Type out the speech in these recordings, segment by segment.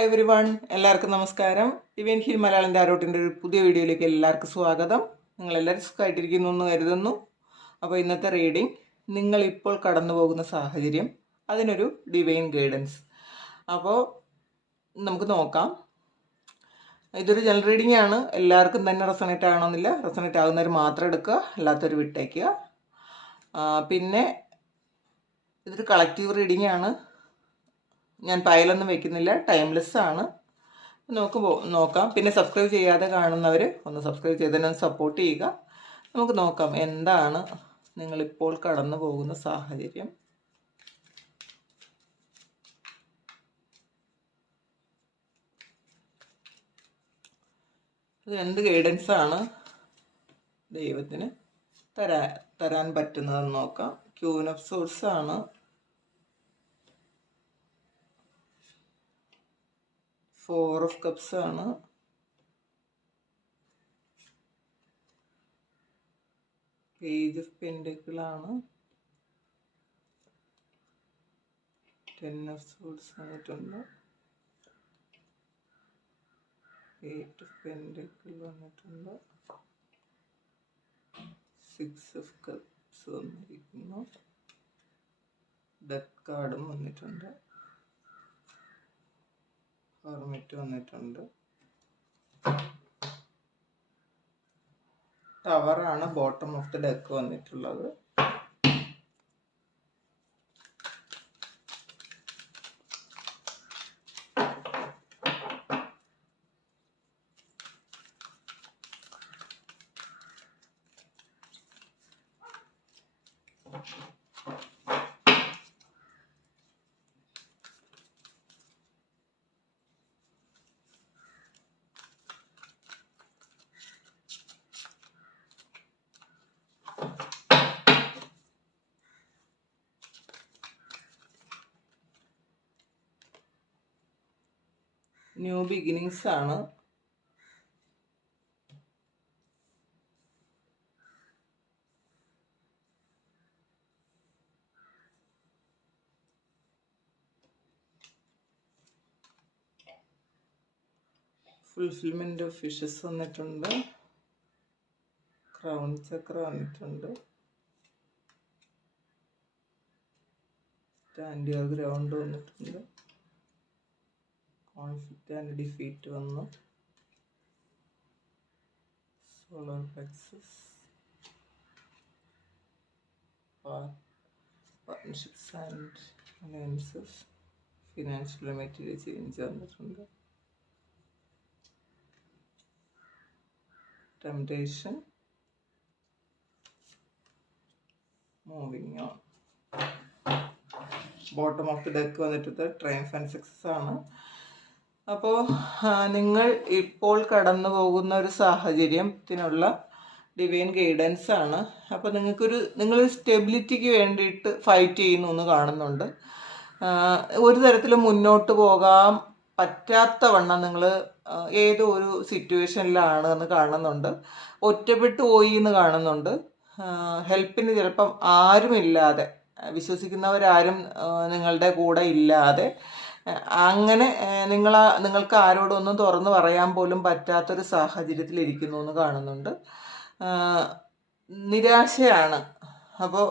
Hi everyone വൺ എല്ലാവർക്കും നമസ്കാരം. ഇവൻ ഹിൽ മലയാളം ആരോട്ടിന്റെ ഒരു പുതിയ വീഡിയോയിലേക്ക് എല്ലാവർക്കും സ്വാഗതം. നിങ്ങളെല്ലാവരും സുഖമായിട്ടിരിക്കുന്നു എന്ന് കരുതുന്നു. അപ്പോൾ ഇന്നത്തെ റീഡിംഗ് നിങ്ങളിപ്പോൾ കടന്നു പോകുന്ന സാഹചര്യം അതിനൊരു ഡിവൈൻ ഗൈഡൻസ്. അപ്പോൾ നമുക്ക് നോക്കാം. ഇതൊരു ജനറൽ റീഡിംഗ് ആണ്. എല്ലാവർക്കും തന്നെ റെസണേറ്റ് ആകണമെന്നില്ല റെസണേറ്റ് ആകുന്നവർ മാത്രം എടുക്കുക. അല്ലാത്തവർ വിട്ടേക്കുക. പിന്നെ ഇതൊരു കളക്റ്റീവ് റീഡിംഗ് ആണ്. ഞാൻ പയലൊന്നും വെക്കുന്നില്ല. ടൈംലെസ് ആണ്. നോക്ക് നോക്കാം. പിന്നെ സബ്സ്ക്രൈബ് ചെയ്യാതെ കാണുന്നവർ ഒന്ന് സബ്സ്ക്രൈബ് ചെയ്തതിനെ സപ്പോർട്ട് ചെയ്യുക. നമുക്ക് നോക്കാം എന്താണ് നിങ്ങളിപ്പോൾ കടന്നു പോകുന്ന സാഹചര്യം. ഇത് എന്ത് ഗൈഡൻസ് ആണ് ദൈവത്തിന് തരാ തരാൻ പറ്റുന്നതെന്ന് നോക്കാം. ക്യൂൻ ഓഫ് സോഴ്സ് ആണ്. ഫോർ ഓഫ് കപ്സ് ആണ് പേജ് ഓഫ് പെൻഡിക്കിൾ ആണ്. ടെൻ ഓഫ് സോഴ്സ് വന്നിട്ടുണ്ട്. എയ്റ്റ് ഓഫ് പെൻഡിക്കിൾ വന്നിട്ടുണ്ട്. സിക്സ് ഓഫ് കപ്സ് വന്നിരിക്കുന്നു. ഡെത്ത് കാർഡും വന്നിട്ടുണ്ട്. ഹെർമിറ്റ് വന്നിട്ടുണ്ട്. ടവറാണ് ബോട്ടം ഓഫ് ദി ഡെക്ക് വന്നിട്ടുള്ളത്. ന്യൂ ബിഗിനിങ്സ് ആണ്. ഫുൾഫിൽമെന്റ് ഓഫ് ഫിഷസ് വന്നിട്ടുണ്ട്. ക്രൗൺ ചക്ര വന്നിട്ടുണ്ട്. സ്റ്റാൻഡ് ഗ്രൗണ്ട് വന്നിട്ടുണ്ട്. കോൺഫ്ലിക്റ്റ് ആൻഡ് ഡിഫീറ്റ് വന്നു. Solar plexus partnerships and alliances financial material change വന്നിട്ടുണ്ട്. Temptation moving on bottom of the deck വന്നിട്ട് ട്രയംഫ് ആൻഡ് സക്സസ് ആണ്. അപ്പോൾ നിങ്ങൾ ഇപ്പോൾ കടന്നു പോകുന്ന ഒരു സാഹചര്യത്തിനുള്ള ഡിവൈൻ ഗൈഡൻസ് ആണ്. അപ്പോൾ നിങ്ങൾക്കൊരു നിങ്ങൾ സ്റ്റെബിലിറ്റിക്ക് വേണ്ടിയിട്ട് ഫൈറ്റ് ചെയ്യുന്നു എന്ന് കാണുന്നുണ്ട്. ഒരു തരത്തിൽ മുന്നോട്ട് പോകാൻ പറ്റാത്ത വണ്ണം നിങ്ങൾ ഏതോ ഒരു സിറ്റുവേഷനിലാണ് എന്ന് കാണുന്നുണ്ട്. ഒറ്റപ്പെട്ടു പോയി എന്ന് കാണുന്നുണ്ട്. ഹെൽപ്പിന് ചിലപ്പം ആരുമില്ലാതെ വിശ്വസിക്കുന്നവരാരും നിങ്ങളുടെ കൂടെ ഇല്ലാതെ അങ്ങനെ നിങ്ങൾ നിങ്ങൾക്ക് ആരോടും ഒന്നും തുറന്നു പറയാൻ പോലും പറ്റാത്തൊരു സാഹചര്യത്തിൽ ഇരിക്കുന്നു എന്ന് കാണുന്നുണ്ട്. നിരാശയാണ്. അപ്പോൾ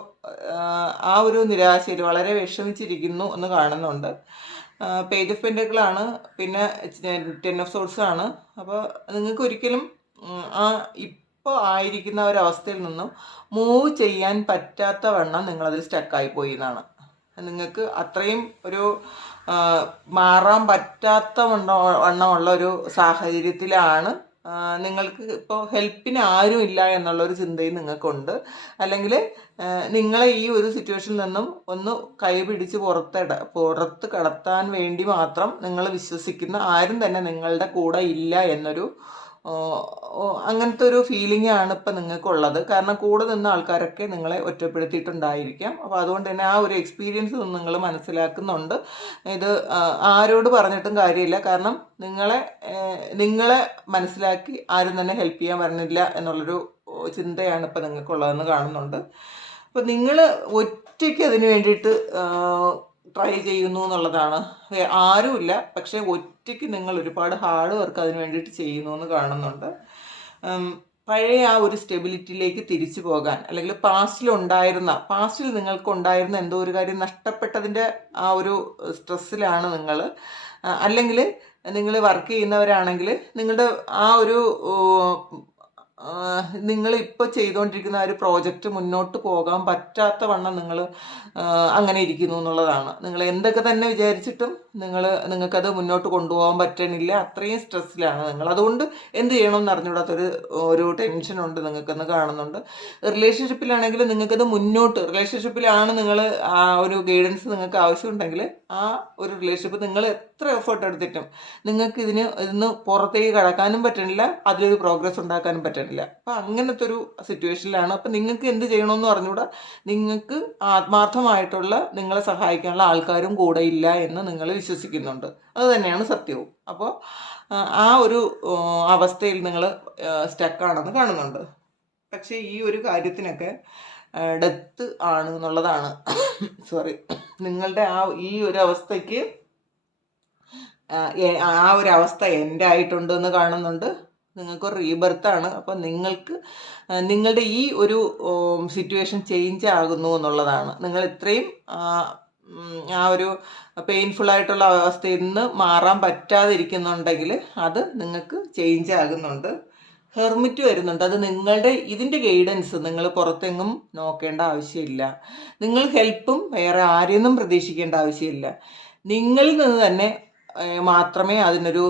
ആ ഒരു നിരാശയിൽ വളരെ വിഷമിച്ചിരിക്കുന്നു എന്ന് കാണുന്നുണ്ട്. പേജ് ഓഫ് പെൻഡക്കിളാണ് പിന്നെ ടെൻ ഓഫ് സോഴ്സ് ആണ്. അപ്പോൾ നിങ്ങൾക്ക് ഒരിക്കലും ആ ഇപ്പോൾ ആയിരിക്കുന്ന ഒരവസ്ഥയിൽ നിന്നും മൂവ് ചെയ്യാൻ പറ്റാത്ത വണ്ണം നിങ്ങളതിൽ സ്റ്റക്കായി പോയി എന്നാണ്. നിങ്ങൾക്ക് അത്രയും ഒരു മാറാൻ പറ്റാത്ത വണ്ണം വണ്ണമുള്ള ഒരു സാഹചര്യത്തിലാണ്. നിങ്ങൾക്ക് ഇപ്പോൾ ഹെൽപ്പിന് ആരും ഇല്ല എന്നുള്ളൊരു ചിന്തയും നിങ്ങൾക്കുണ്ട്. അല്ലെങ്കിൽ നിങ്ങളെ ഈ ഒരു സിറ്റുവേഷനിൽ നിന്നും ഒന്ന് കൈപിടിച്ച് പുറത്തിട പുറത്ത് കടത്താൻ വേണ്ടി മാത്രം നിങ്ങൾ വിശ്വസിക്കുന്ന ആരും തന്നെ നിങ്ങളുടെ കൂടെ ഇല്ല എന്നൊരു അങ്ങനത്തെ ഒരു ഫീലിംഗ് ആണ് ഇപ്പം നിങ്ങൾക്കുള്ളത്. കാരണം കൂടെ നിന്ന ആൾക്കാരൊക്കെ നിങ്ങളെ ഒറ്റപ്പെടുത്തിയിട്ടുണ്ടായിരിക്കാം. അപ്പോൾ അതുകൊണ്ട് തന്നെ ആ ഒരു എക്സ്പീരിയൻസ് നിങ്ങൾ മനസ്സിലാക്കുന്നുണ്ട്. ഇത് ആരോട് പറഞ്ഞിട്ടും കാര്യമില്ല. കാരണം നിങ്ങളെ നിങ്ങളെ മനസ്സിലാക്കി ആരും തന്നെ ഹെൽപ്പ് ചെയ്യാൻ വരുന്നില്ല എന്നുള്ളൊരു ചിന്തയാണ് ഇപ്പം നിങ്ങൾക്കുള്ളതെന്ന് കാണുന്നുണ്ട്. അപ്പോൾ നിങ്ങൾ ഒറ്റയ്ക്ക് അതിന് വേണ്ടിയിട്ട് ട്രൈ ചെയ്യുന്നു എന്നുള്ളതാണ്. ആരുമില്ല. പക്ഷേ ഒറ്റയ്ക്ക് നിങ്ങൾ ഒരുപാട് ഹാർഡ് വർക്ക് അതിന് വേണ്ടിയിട്ട് ചെയ്യുന്നു എന്ന് കാണുന്നുണ്ട്. പഴയ ആ ഒരു സ്റ്റെബിലിറ്റിയിലേക്ക് തിരിച്ചു പോകാൻ അല്ലെങ്കിൽ പാസ്റ്റിൽ ഉണ്ടായിരുന്ന പാസ്റ്റിൽ നിങ്ങൾക്ക് ഉണ്ടായിരുന്ന എന്തോ ഒരു കാര്യം നഷ്ടപ്പെട്ടതിന്റെ ആ ഒരു സ്ട്രെസ്സിലാണ് നിങ്ങൾ. അല്ലെങ്കിൽ നിങ്ങൾ വർക്ക് ചെയ്യുന്നവരാണെങ്കിൽ നിങ്ങളുടെ ആ ഒരു നിങ്ങൾ ഇപ്പോൾ ചെയ്തുകൊണ്ടിരിക്കുന്ന ആ ഒരു പ്രോജക്റ്റ് മുന്നോട്ട് പോകാൻ പറ്റാത്ത വണ്ണം നിങ്ങൾ അങ്ങനെ ഇരിക്കുന്നു എന്നുള്ളതാണ്. നിങ്ങൾ എന്തൊക്കെ തന്നെ വിചാരിച്ചിട്ടും നിങ്ങൾ നിങ്ങൾക്കത് മുന്നോട്ട് കൊണ്ടുപോകാൻ പറ്റണില്ല. അത്രയും സ്ട്രെസ്സിലാണ് നിങ്ങൾ. അതുകൊണ്ട് എന്ത് ചെയ്യണം എന്ന് അറിഞ്ഞുകൂടാത്തൊരു ഒരു ടെൻഷനുണ്ട് നിങ്ങൾക്കെന്ന് കാണുന്നുണ്ട്. റിലേഷൻഷിപ്പിലാണെങ്കിൽ നിങ്ങൾക്കത് മുന്നോട്ട് റിലേഷൻഷിപ്പിലാണ് നിങ്ങൾ ആ ഒരു ഗൈഡൻസ് നിങ്ങൾക്ക് ആവശ്യമുണ്ടെങ്കിൽ ആ ഒരു റിലേഷൻഷിപ്പ് നിങ്ങൾ എത്ര എഫേർട്ട് എടുത്തിട്ടും നിങ്ങൾക്ക് ഇതിന് ഇന്ന് പുറത്തേക്ക് കടക്കാനും പറ്റണില്ല അതിലൊരു പ്രോഗ്രസ് ഉണ്ടാക്കാനും പറ്റണില്ല. അപ്പം അങ്ങനത്തെ ഒരു സിറ്റുവേഷനിലാണ് അപ്പം നിങ്ങൾക്ക് എന്ത് ചെയ്യണമെന്ന് പറഞ്ഞുകൂടാ നിങ്ങൾക്ക് ആത്മാർത്ഥമായിട്ടുള്ള നിങ്ങളെ സഹായിക്കാനുള്ള ആൾക്കാരും കൂടെ ഇല്ല എന്ന് നിങ്ങൾ വിശ്വസിക്കുന്നുണ്ട്. അത് തന്നെയാണ് സത്യവും. അപ്പോൾ ആ ഒരു അവസ്ഥയിൽ നിങ്ങൾ സ്റ്റക്കാണെന്ന് കാണുന്നുണ്ട്. പക്ഷേ ഈ ഒരു കാര്യത്തിനൊക്കെ ഡെത്ത് ആണ് എന്നുള്ളതാണ്. സോറി നിങ്ങളുടെ ആ ഈ ഒരു അവസ്ഥയ്ക്ക് ആ, ഒരു അവസ്ഥ എന്റെ ആയിട്ടുണ്ട് എന്ന് കാണുന്നുണ്ട്. നിങ്ങൾക്ക് റീബർത്ത് ആണ്. അപ്പം നിങ്ങൾക്ക് നിങ്ങളുടെ ഈ ഒരു സിറ്റുവേഷൻ ചേഞ്ച് ആകുന്നു എന്നുള്ളതാണ്. നിങ്ങൾ ഇത്രയും ആ ഒരു പെയിൻഫുൾ ആയിട്ടുള്ള അവസ്ഥയിൽ നിന്ന് മാറാൻ പറ്റാതിരിക്കുന്നുണ്ടെങ്കിൽ അത് നിങ്ങൾക്ക് ചേഞ്ച് ആകുന്നുണ്ട്. ഹെർമിറ്റ് വരുന്നുണ്ട്. അത് നിങ്ങളുടെ ഇതിന്റെ ഗൈഡൻസ് നിങ്ങൾ പുറത്തെങ്ങും നോക്കേണ്ട ആവശ്യമില്ല. നിങ്ങൾ ഹെൽപ്പും വേറെ ആരെയൊന്നും പ്രതീക്ഷിക്കേണ്ട ആവശ്യമില്ല. നിങ്ങളിൽ നിന്ന് തന്നെ മാത്രമേ അതിനൊരു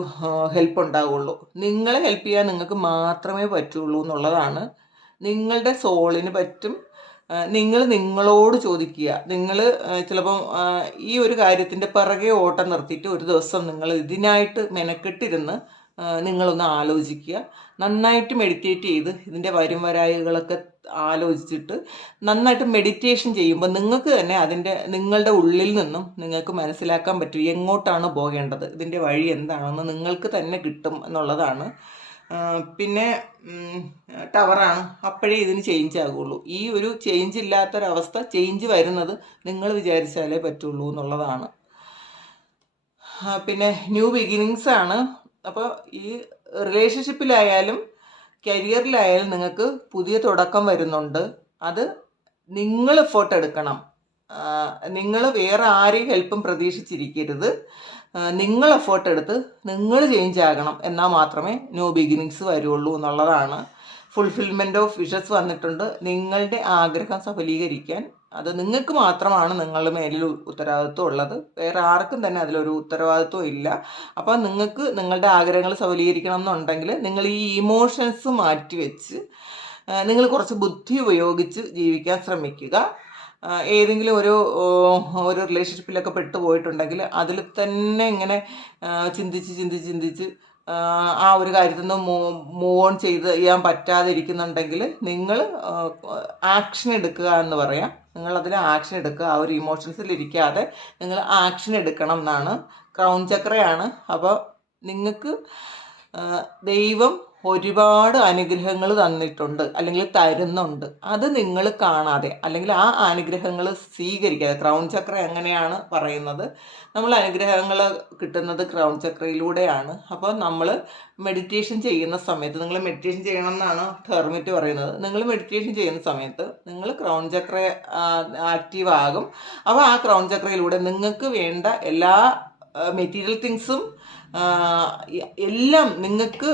ഹെൽപ്പ് ഉണ്ടാവുള്ളൂ. നിങ്ങളെ ഹെൽപ്പ് ചെയ്യാൻ നിങ്ങൾക്ക് മാത്രമേ പറ്റുള്ളൂ എന്നുള്ളതാണ് നിങ്ങളുടെ സോളിന് പറ്റും. നിങ്ങൾ നിങ്ങളോട് ചോദിക്കുക. നിങ്ങൾ ചിലപ്പം ഈ ഒരു കാര്യത്തിന്റെ പിറകെ ഓട്ടം നിർത്തിയിട്ട് ഒരു ദിവസം നിങ്ങൾ ഇതിനായിട്ട് മെനക്കെട്ടിരുന്ന് നിങ്ങളൊന്ന് ആലോചിക്കുക. നന്നായിട്ട് മെഡിറ്റേറ്റ് ചെയ്ത് ഇതിന്റെ വരും വരായികളൊക്കെ ആലോചിച്ചിട്ട് നന്നായിട്ട് മെഡിറ്റേഷൻ ചെയ്യുമ്പോൾ നിങ്ങൾക്ക് തന്നെ അതിന്റെ നിങ്ങളുടെ ഉള്ളിൽ നിന്നും നിങ്ങൾക്ക് മനസ്സിലാക്കാൻ പറ്റും എങ്ങോട്ടാണ് പോകേണ്ടത് ഇതിന്റെ വഴി എന്താണെന്ന് നിങ്ങൾക്ക് തന്നെ കിട്ടും എന്നുള്ളതാണ്. പിന്നെ ടവറാണ് അപ്പോഴേ ഇതിന് ചേഞ്ച് ആകുള്ളൂ. ഈ ഒരു ചേഞ്ച് ഇല്ലാത്തൊരവസ്ഥ ചേഞ്ച് വരുന്നത് നിങ്ങൾ വിചാരിച്ചാലേ പറ്റുള്ളൂ എന്നുള്ളതാണ്. പിന്നെ ന്യൂ ബിഗിനിങ്സ് ആണ്. അപ്പോൾ ഈ റിലേഷൻഷിപ്പിലായാലും കരിയറിലായാലും നിങ്ങൾക്ക് പുതിയ തുടക്കം വരുന്നുണ്ട്. അത് നിങ്ങൾ എഫേർട്ട് എടുക്കണം. നിങ്ങൾ വേറെ ആരെയും ഹെൽപ്പും പ്രതീക്ഷിച്ചിരിക്കരുത്. നിങ്ങൾ എഫേർട്ട് എടുത്ത് നിങ്ങൾ ചേഞ്ച് ആകണം. എന്നാൽ മാത്രമേ ന്യൂ ബിഗിനിങ്സ് വരുള്ളൂ എന്നുള്ളതാണ്. ഫുൾഫിൽമെന്റ് ഓഫ് വിഷസ് വന്നിട്ടുണ്ട്. നിങ്ങളുടെ ആഗ്രഹം സഫലീകരിക്കാൻ അത് നിങ്ങൾക്ക് മാത്രമാണ് നിങ്ങളുടെ മേലിൽ ഉത്തരവാദിത്വം ഉള്ളത്. വേറെ ആർക്കും തന്നെ അതിലൊരു ഉത്തരവാദിത്വം ഇല്ല. അപ്പോൾ നിങ്ങൾക്ക് നിങ്ങളുടെ ആഗ്രഹങ്ങൾ സഫലീകരിക്കണം എന്നുണ്ടെങ്കിൽ നിങ്ങൾ ഈ ഇമോഷൻസ് മാറ്റിവെച്ച് നിങ്ങൾ കുറച്ച് ബുദ്ധി ഉപയോഗിച്ച് ജീവിക്കാൻ ശ്രമിക്കുക. ഏതെങ്കിലും ഒരു ഒരു റിലേഷൻഷിപ്പിലൊക്കെ പെട്ടു പോയിട്ടുണ്ടെങ്കിൽ അതിൽ തന്നെ ഇങ്ങനെ ചിന്തിച്ച് ചിന്തിച്ച് ചിന്തിച്ച് ആ ഒരു കാര്യത്തിൽ നിന്ന് മൂവ് ഓൺ ചെയ്ത് ചെയ്യാൻ പറ്റാതിരിക്കുന്നുണ്ടെങ്കിൽ നിങ്ങൾ ആക്ഷൻ എടുക്കുക എന്ന് പറയാം. നിങ്ങൾ അതിൽ ആക്ഷൻ എടുക്കുക. ആ ഒരു ഇമോഷൻസിൽ ഇരിക്കാതെ നിങ്ങൾ ആക്ഷൻ എടുക്കണം എന്നാണ്. ക്രൗൺ ചക്രയാണ് അപ്പോൾ നിങ്ങൾക്ക് ദൈവം ഒരുപാട് അനുഗ്രഹങ്ങൾ തന്നിട്ടുണ്ട് അല്ലെങ്കിൽ തരുന്നുണ്ട്. അത് നിങ്ങൾ കാണാതെ അല്ലെങ്കിൽ ആ അനുഗ്രഹങ്ങൾ സ്വീകരിക്കാതെ ക്രൗൺ ചക്ര എങ്ങനെയാണ് പറയുന്നത്? നമ്മൾ അനുഗ്രഹങ്ങൾ കിട്ടുന്നത് ക്രൗൺ ചക്രയിലൂടെയാണ്. അപ്പോൾ നമ്മൾ മെഡിറ്റേഷൻ ചെയ്യുന്ന സമയത്ത് നിങ്ങൾ മെഡിറ്റേഷൻ ചെയ്യണം എന്നാണ് ഹെർമിറ്റ് പറയുന്നത്. നിങ്ങൾ മെഡിറ്റേഷൻ ചെയ്യുന്ന സമയത്ത് നിങ്ങൾ ക്രൗൺ ചക്ര ആക്റ്റീവ് ആകും. അപ്പോൾ ആ ക്രൗൺ ചക്രയിലൂടെ നിങ്ങൾക്ക് വേണ്ട എല്ലാ മെറ്റീരിയൽ തിങ്സും എല്ലാം നിങ്ങൾക്ക്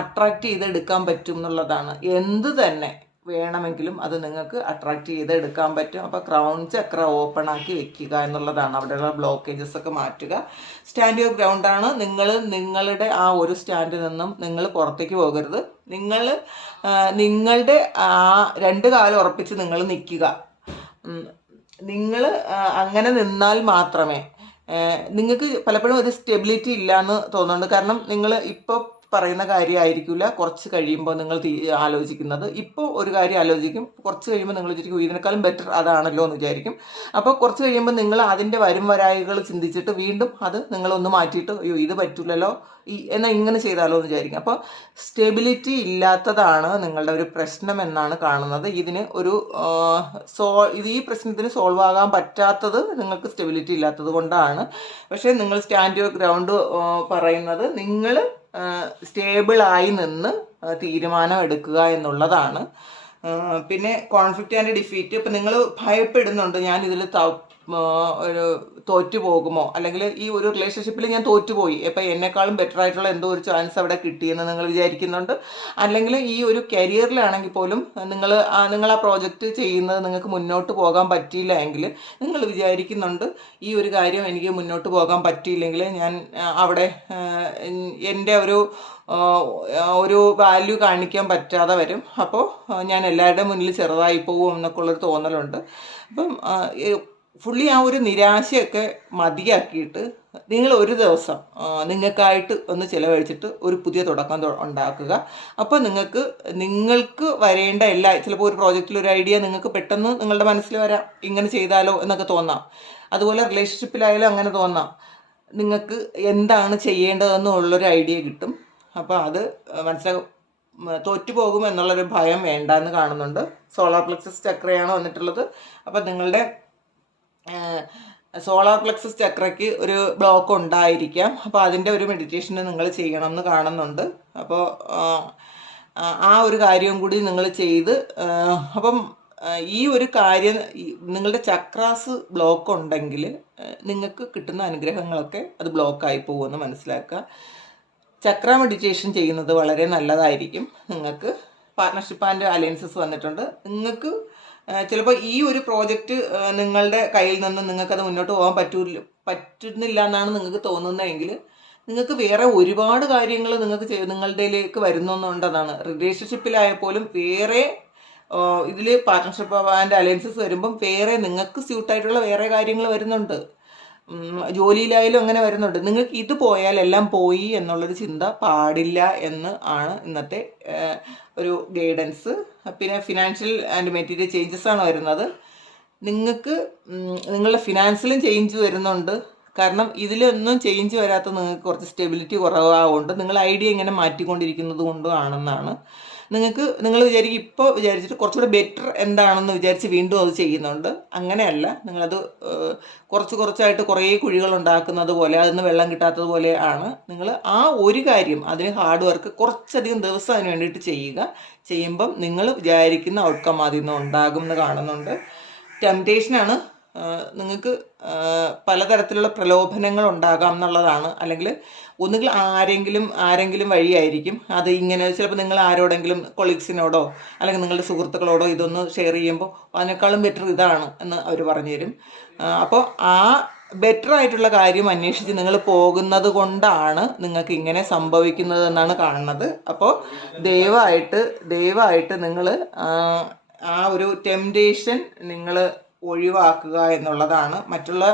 അട്രാക്റ്റ് ചെയ്തെടുക്കാൻ പറ്റും എന്നുള്ളതാണ്. എന്ത് തന്നെ വേണമെങ്കിലും അത് നിങ്ങൾക്ക് അട്രാക്റ്റ് ചെയ്തെടുക്കാൻ പറ്റും. അപ്പോൾ ക്രൗൺ ചക്ര ഓപ്പൺ ആക്കി വെക്കുക എന്നുള്ളതാണ്. അവിടെയുള്ള ബ്ലോക്കേജസ് ഒക്കെ മാറ്റുക. സ്റ്റാൻഡ് യുവർ ഗ്രൗണ്ടാണ് നിങ്ങൾ നിങ്ങളുടെ ആ ഒരു സ്റ്റാൻഡിൽ നിന്നും നിങ്ങൾ പുറത്തേക്ക് പോകരുത്. നിങ്ങൾ നിങ്ങളുടെ ആ രണ്ട് കാലം ഉറപ്പിച്ച് നിങ്ങൾ നിൽക്കുക. നിങ്ങൾ അങ്ങനെ നിന്നാൽ മാത്രമേ നിങ്ങൾക്ക് പലപ്പോഴും ഒരു സ്റ്റെബിലിറ്റി ഇല്ല എന്ന് തോന്നുന്നുണ്ട്. കാരണം നിങ്ങൾ ഇപ്പോൾ പറയുന്ന കാര്യമായിരിക്കില്ല കുറച്ച് കഴിയുമ്പോൾ നിങ്ങൾ ആലോചിക്കുന്നത്. ഇപ്പോൾ ഒരു കാര്യം ആലോചിക്കും. കുറച്ച് കഴിയുമ്പോൾ നിങ്ങൾ വിചാരിക്കും ഇതിനേക്കാളും ബെറ്റർ അതാണല്ലോ എന്ന് വിചാരിക്കും. അപ്പോൾ കുറച്ച് കഴിയുമ്പോൾ നിങ്ങൾ അതിന്റെ വരും വരായികൾ ചിന്തിച്ചിട്ട് വീണ്ടും അത് നിങ്ങളൊന്ന് മാറ്റിയിട്ട് അയ്യോ ഇത് പറ്റില്ലല്ലോ ഈ എന്നാൽ ഇങ്ങനെ ചെയ്താലോ എന്ന് വിചാരിക്കും. അപ്പോൾ സ്റ്റെബിലിറ്റി ഇല്ലാത്തതാണ് നിങ്ങളുടെ ഒരു പ്രശ്നം എന്നാണ് കാണുന്നത്. ഇതിന് ഒരു സോ ഇത് ഈ പ്രശ്നത്തിന് സോൾവ് ആകാൻ പറ്റാത്തത് നിങ്ങൾക്ക് സ്റ്റെബിലിറ്റി ഇല്ലാത്തത് കൊണ്ടാണ്. പക്ഷേ നിങ്ങൾ സ്റ്റാൻഡ് ഗ്രൗണ്ട് പറയുന്നത് നിങ്ങൾ സ്റ്റേബിളായി നിന്ന് തീരുമാനം എടുക്കുക എന്നുള്ളതാണ്. പിന്നെ കോൺഫ്ലിക്റ്റ് ആൻഡ് ഡിഫീറ്റ് ഇപ്പം നിങ്ങൾ ഭയപ്പെടുന്നുണ്ട്. ഞാൻ ഇതിൽ ഒരു തോറ്റു പോകുമോ? അല്ലെങ്കിൽ ഈ ഒരു റിലേഷൻഷിപ്പിൽ ഞാൻ തോറ്റുപോയി ഇപ്പം എന്നെക്കാളും ബെറ്റർ ആയിട്ടുള്ള എന്തോ ഒരു ചാൻസ് അവിടെ കിട്ടിയെന്ന് നിങ്ങൾ വിചാരിക്കുന്നുണ്ട്. അല്ലെങ്കിൽ ഈ ഒരു കരിയറിലാണെങ്കിൽ പോലും നിങ്ങൾ നിങ്ങൾ ആ പ്രോജക്റ്റ് ചെയ്യുന്നത് നിങ്ങൾക്ക് മുന്നോട്ട് പോകാൻ പറ്റിയില്ല എങ്കിൽ നിങ്ങൾ വിചാരിക്കുന്നുണ്ട് ഈ ഒരു കാര്യം എനിക്ക് മുന്നോട്ട് പോകാൻ പറ്റിയില്ലെങ്കിൽ ഞാൻ അവിടെ എന്റെ ഒരു ഒരു വാല്യൂ കാണിക്കാൻ പറ്റാതെ വരും. അപ്പോൾ ഞാൻ എല്ലാവരുടെയും മുന്നിൽ ചെറുതായി പോകും എന്നൊക്കെ ഉള്ളൊരു തോന്നലുണ്ട്. അപ്പം ഫുള്ളി ആ ഒരു നിരാശയൊക്കെ മതിയാക്കിയിട്ട് നിങ്ങൾ ഒരു ദിവസം നിങ്ങൾക്കായിട്ട് ഒന്ന് ചിലവഴിച്ചിട്ട് ഒരു പുതിയ തുടക്കം ഉണ്ടാക്കുക. അപ്പോൾ നിങ്ങൾക്ക് നിങ്ങൾക്ക് വരേണ്ട എല്ലാ ചിലപ്പോൾ ഒരു പ്രോജക്റ്റിൽ ഒരു ഐഡിയ നിങ്ങൾക്ക് പെട്ടെന്ന് നിങ്ങളുടെ മനസ്സിൽ വരാം. ഇങ്ങനെ ചെയ്താലോ എന്നൊക്കെ തോന്നാം. അതുപോലെ റിലേഷൻഷിപ്പിലായാലും അങ്ങനെ തോന്നാം. നിങ്ങൾക്ക് എന്താണ് ചെയ്യേണ്ടതെന്നുള്ളൊരു ഐഡിയ കിട്ടും. അപ്പോൾ അത് മനസ്സിലാകും തോറ്റു പോകും എന്നുള്ളൊരു ഭയം വേണ്ട എന്ന് കാണുന്നുണ്ട്. സോളാർ പ്ലക്സസ് ചക്രയാണ് വന്നിട്ടുള്ളത്. അപ്പോൾ നിങ്ങളുടെ സോളാർ പ്ലക്സസ് ചക്രയ്ക്ക് ഒരു ബ്ലോക്ക് ഉണ്ടായിരിക്കാം. അപ്പോൾ അതിന്റെ ഒരു മെഡിറ്റേഷൻ നിങ്ങൾ ചെയ്യണം എന്ന് കാണുന്നുണ്ട്. അപ്പോൾ ആ ഒരു കാര്യവും കൂടി നിങ്ങൾ ചെയ്ത് അപ്പം ഈ ഒരു കാര്യം നിങ്ങളുടെ ചക്രാസ് ബ്ലോക്ക് ഉണ്ടെങ്കിൽ നിങ്ങൾക്ക് കിട്ടുന്ന അനുഗ്രഹങ്ങളൊക്കെ അത് ബ്ലോക്കായി പോകുമെന്ന് മനസ്സിലാക്കുക. ചക്ര മെഡിറ്റേഷൻ ചെയ്യുന്നത് വളരെ നല്ലതായിരിക്കും. നിങ്ങൾക്ക് പാർട്ട്ണർഷിപ്പ് ആൻഡ് അലയൻസസ് വന്നിട്ടുണ്ട്. നിങ്ങൾക്ക് ചിലപ്പോൾ ഈ ഒരു പ്രോജക്റ്റ് നിങ്ങളുടെ കയ്യിൽ നിന്ന് നിങ്ങൾക്കത് മുന്നോട്ട് പോകാൻ പറ്റൂല പറ്റുന്നില്ല എന്നാണ് നിങ്ങൾക്ക് തോന്നുന്നതെങ്കിൽ നിങ്ങൾക്ക് വേറെ ഒരുപാട് കാര്യങ്ങൾ നിങ്ങൾക്ക് നിങ്ങളുടെയിലേക്ക് വരുന്നുണ്ടെന്നാണ്. റിലേഷൻഷിപ്പിലായാൽ പോലും വേറെ ഇതിൽ പാർട്ട്ണർഷിപ്പ് ആൻഡ് അലയൻസസ് വരുമ്പം വേറെ നിങ്ങൾക്ക് സ്യൂട്ടായിട്ടുള്ള വേറെ കാര്യങ്ങൾ വരുന്നുണ്ട്. ജോലിയിലായാലും അങ്ങനെ വരുന്നുണ്ട്. നിങ്ങൾക്ക് ഇത് പോയാൽ എല്ലാം പോയി എന്നുള്ളൊരു ചിന്ത പാടില്ല എന്ന് ആണ് ഇന്നത്തെ ഒരു ഗൈഡൻസ് പിന്നെ ഫിനാൻഷ്യൽ ആൻഡ് മെറ്റീരിയൽ ചേഞ്ചസ് ആണ് വരുന്നത്. നിങ്ങൾക്ക് നിങ്ങളുടെ ഫിനാൻസിലും ചേഞ്ച് വരുന്നുണ്ട്. കാരണം ഇതിലൊന്നും ചേഞ്ച് വരാത്ത നിങ്ങൾക്ക് കുറച്ച് സ്റ്റെബിലിറ്റി കുറവാകൊണ്ട് നിങ്ങൾ ഐഡിയ ഇങ്ങനെ മാറ്റിക്കൊണ്ടിരിക്കുന്നത് കൊണ്ടാണെന്നാണ് നിങ്ങൾക്ക് നിങ്ങൾ വിചാരിക്കും ഇപ്പോൾ വിചാരിച്ചിട്ട് കുറച്ചുകൂടെ ബെറ്റർ എന്താണെന്ന് വിചാരിച്ച് വീണ്ടും അത് ചെയ്യുന്നുണ്ട്. അങ്ങനെയല്ല. നിങ്ങളത് കുറച്ച് കുറച്ചായിട്ട് കുറേ കുഴികൾ ഉണ്ടാക്കുന്നത് പോലെ അതിന് വെള്ളം കിട്ടാത്തത് പോലെ ആണ്. നിങ്ങൾ ആ ഒരു കാര്യം അതിന് ഹാർഡ് വർക്ക് കുറച്ചധികം ദിവസം അതിന് വേണ്ടിയിട്ട് ചെയ്യുക. ചെയ്യുമ്പം നിങ്ങൾ വിചാരിക്കുന്ന ഔട്ട്കം അതിൽ നിന്ന് ഉണ്ടാകും എന്ന് കാണുന്നുണ്ട്. ടെംപ്റ്റേഷനാണ് നിങ്ങൾക്ക് പലതരത്തിലുള്ള പ്രലോഭനങ്ങൾ ഉണ്ടാകാം എന്നുള്ളതാണ്. അല്ലെങ്കിൽ ഒന്നുകിൽ ആരെങ്കിലും ആരെങ്കിലും വഴിയായിരിക്കും. അത് ഇങ്ങനെ ചിലപ്പോൾ നിങ്ങൾ ആരോടെങ്കിലും കൊളീഗ്സിനോടോ അല്ലെങ്കിൽ നിങ്ങളുടെ സുഹൃത്തുക്കളോടോ ഇതൊന്ന് ഷെയർ ചെയ്യുമ്പോൾ അതിനേക്കാളും ബെറ്റർ ഇതാണ് എന്ന് അവർ പറഞ്ഞു തരും. അപ്പോൾ ആ ബെറ്റർ ആയിട്ടുള്ള കാര്യം അന്വേഷിച്ച് നിങ്ങൾ പോകുന്നത് കൊണ്ടാണ് നിങ്ങൾക്ക് ഇങ്ങനെ സംഭവിക്കുന്നത് എന്നാണ് കാണുന്നത്. അപ്പോൾ ദയവായിട്ട് ദയവായിട്ട് നിങ്ങൾ ആ ഒരു ടെംപ്റ്റേഷൻ നിങ്ങൾ ഒഴിവാക്കുക എന്നുള്ളതാണ്. മറ്റുള്ള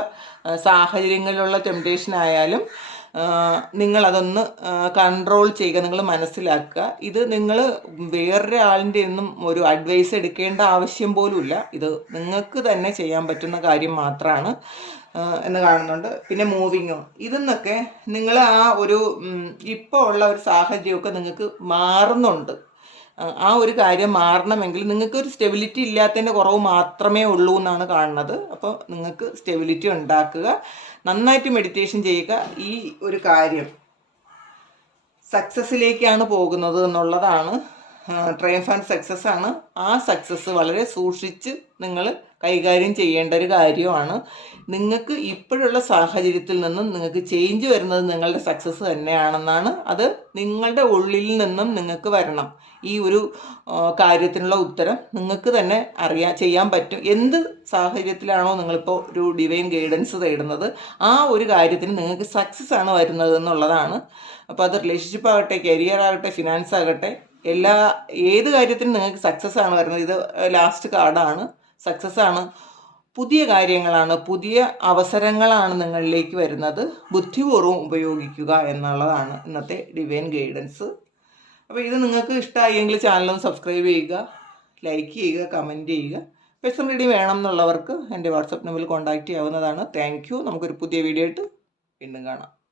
സാഹചര്യങ്ങളിലുള്ള ടെംപ്റ്റേഷൻ ആയാലും നിങ്ങളതൊന്ന് കൺട്രോൾ ചെയ്യുക നിങ്ങൾ മനസ്സിലാക്കുക. ഇത് നിങ്ങൾ വേറൊരാളിന്റെ ഒന്നും ഒരു അഡ്വൈസ് എടുക്കേണ്ട ആവശ്യം പോലുമില്ല. ഇത് നിങ്ങൾക്ക് തന്നെ ചെയ്യാൻ പറ്റുന്ന കാര്യം മാത്രമാണ് എന്ന് കാണുന്നുണ്ട്. പിന്നെ മൂവിങ്ങോ ഇതെന്നൊക്കെ നിങ്ങൾ ആ ഒരു ഇപ്പോൾ ഉള്ള ഒരു സാഹചര്യമൊക്കെ നിങ്ങൾക്ക് മാറുന്നുണ്ട്. ആ, ഒരു കാര്യം മാറണമെങ്കിൽ നിങ്ങൾക്ക് ഒരു സ്റ്റെബിലിറ്റി ഇല്ലാത്തതിന്റെ കുറവ് മാത്രമേ ഉള്ളൂ എന്നാണ് കാണുന്നത്. അപ്പോൾ നിങ്ങൾക്ക് സ്റ്റെബിലിറ്റി ഉണ്ടാക്കുക. നന്നായിട്ട് മെഡിറ്റേഷൻ ചെയ്യുക. ഈ ഒരു കാര്യം സക്സസ്സിലേക്കാണ് പോകുന്നത് എന്നുള്ളതാണ് ട്രയംഫ് ആൻഡ് സക്സസ് ആണ്. ആ സക്സസ് വളരെ സൂക്ഷിച്ച് നിങ്ങൾ കൈകാര്യം ചെയ്യേണ്ട ഒരു കാര്യമാണ്. നിങ്ങൾക്ക് ഇപ്പോഴുള്ള സാഹചര്യത്തിൽ നിന്നും നിങ്ങൾക്ക് ചേഞ്ച് വരുന്നത് നിങ്ങളുടെ സക്സസ് തന്നെയാണെന്നാണ് അത് നിങ്ങളുടെ ഉള്ളിൽ നിന്നും നിങ്ങൾക്ക് വരണം. ഈ ഒരു കാര്യത്തിനുള്ള ഉത്തരം നിങ്ങൾക്ക് തന്നെ അറിയാൻ ചെയ്യാൻ പറ്റും. എന്ത് സാഹചര്യത്തിലാണോ നിങ്ങളിപ്പോൾ ഒരു ഡിവൈൻ ഗൈഡൻസ് തേടുന്നത് ആ ഒരു കാര്യത്തിന് നിങ്ങൾക്ക് സക്സസ് ആണ് വരുന്നത് എന്നുള്ളതാണ്. അപ്പോൾ അത് റിലേഷൻഷിപ്പ് ആകട്ടെ കരിയർ ആകട്ടെ ഫിനാൻസ് ആകട്ടെ എല്ലാ ഏത് കാര്യത്തിനും നിങ്ങൾക്ക് സക്സസ് ആണ് വരുന്നത്. ഇത് ലാസ്റ്റ് കാർഡാണ് സക്സസ് ആണ്. പുതിയ കാര്യങ്ങളാണ് പുതിയ അവസരങ്ങളാണ് നിങ്ങളിലേക്ക് വരുന്നത്. ബുദ്ധിപൂർവം ഉപയോഗിക്കുക എന്നുള്ളതാണ് ഇന്നത്തെ ഡിവൈൻ ഗൈഡൻസ് അപ്പോൾ ഇത് നിങ്ങൾക്ക് ഇഷ്ടമായെങ്കിൽ ചാനലൊന്ന് സബ്സ്ക്രൈബ് ചെയ്യുക ലൈക്ക് ചെയ്യുക കമന്റ് ചെയ്യുക. പേഴ്സൺ റീഡിങ് വേണം എന്നുള്ളവർക്ക് എന്റെ വാട്സപ്പ് നമ്പറിൽ കോൺടാക്റ്റ് ചെയ്യാവുന്നതാണ്. താങ്ക് യു നമുക്കൊരു പുതിയ വീഡിയോ ആയിട്ട് വീണ്ടും കാണാം.